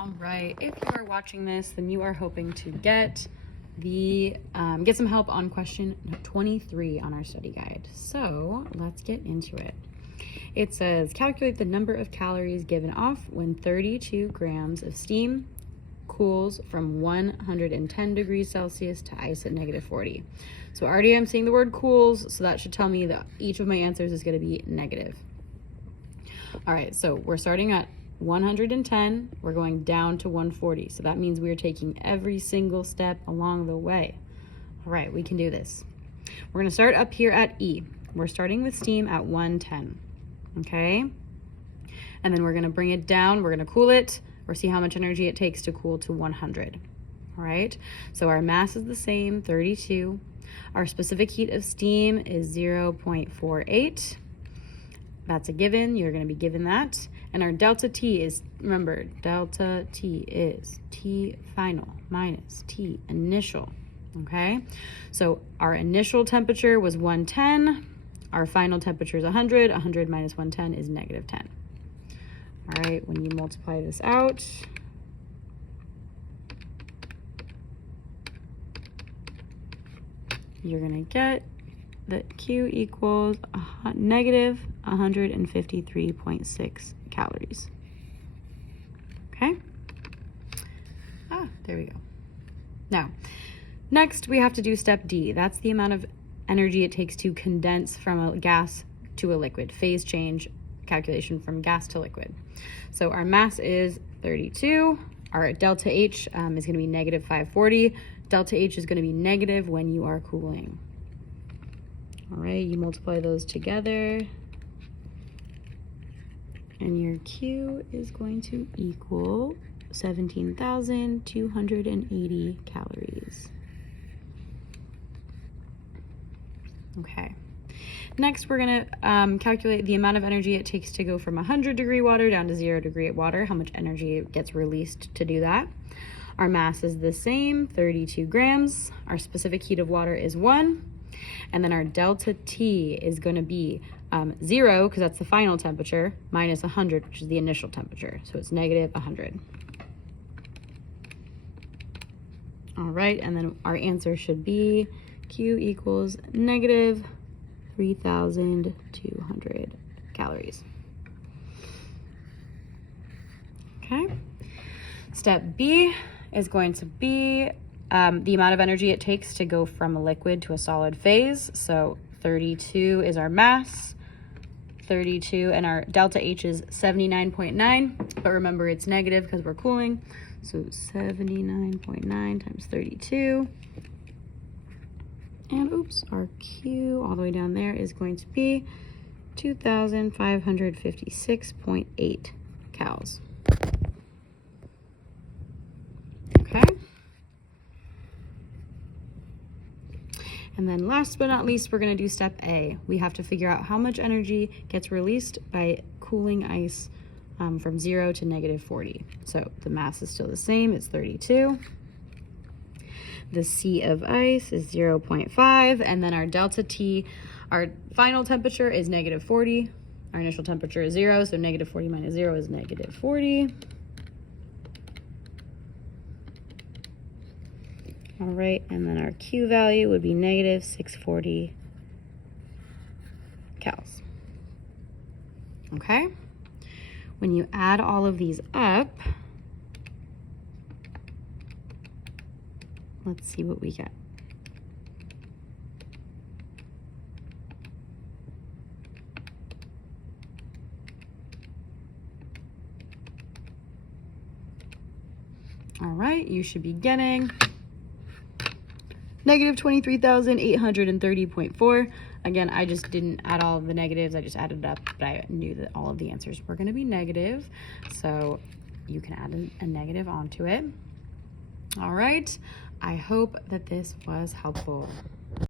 All right, if you are watching this, then you are hoping to get some help on question 23 on our study guide. So let's get into it. It says, calculate the number of calories given off when 32 grams of steam cools from 110 degrees Celsius to ice at -40. So already I'm seeing the word cools, so that should tell me that each of my answers is going to be negative. All right, so we're starting at 110, we're going down to 140. So that means we're taking every single step along the way. All right, we can do this. We're gonna start up here at E. We're starting with steam at 110, okay? And then we're gonna bring it down, we're gonna cool it, or see how much energy it takes to cool to 100, all right? So our mass is the same, 32. Our specific heat of steam is 0.48. That's a given, you're gonna be given that. And our delta T is, remember, delta T is T final minus T initial, okay? So our initial temperature was 110, our final temperature is 100, 100 minus 110 is -10. All right, when you multiply this out, you're gonna get that Q equals negative 153.6 calories. Okay? There we go. Now, next we have to do step D. That's the amount of energy it takes to condense from a gas to a liquid. Phase change calculation from gas to liquid. So our mass is 32. Our delta H is going to be -540. Delta H is going to be negative when you are cooling. All right, you multiply those together, and your Q is going to equal 17,280 calories. Okay. Next, we're gonna calculate the amount of energy it takes to go from 100-degree water down to 0-degree water, how much energy gets released to do that. Our mass is the same, 32 grams. Our specific heat of water is 1. And then our delta T is going to be 0, because that's the final temperature, minus 100, which is the initial temperature. So it's -100. All right, and then our answer should be Q equals -3,200 calories. Okay. Step B is going to be the amount of energy it takes to go from a liquid to a solid phase. So 32 is our mass, 32, and our delta H is 79.9, but remember it's negative because we're cooling. So 79.9 times 32. And oops, our Q all the way down there is going to be 2,556.8 calories. Okay. And then last but not least, we're going to do step A. We have to figure out how much energy gets released by cooling ice from 0 to -40. So the mass is still the same, it's 32. The C of ice is 0.5, and then our delta T, our final temperature is -40. Our initial temperature is 0, so -40 minus 0 is -40. All right, and then our Q value would be -640 calories. Okay? When you add all of these up, let's see what we get. All right, you should be getting -23,830.4. Again, I just didn't add all of the negatives, I just added it up, but I knew that all of the answers were gonna be negative, so you can add a negative onto it. All right, I hope that this was helpful.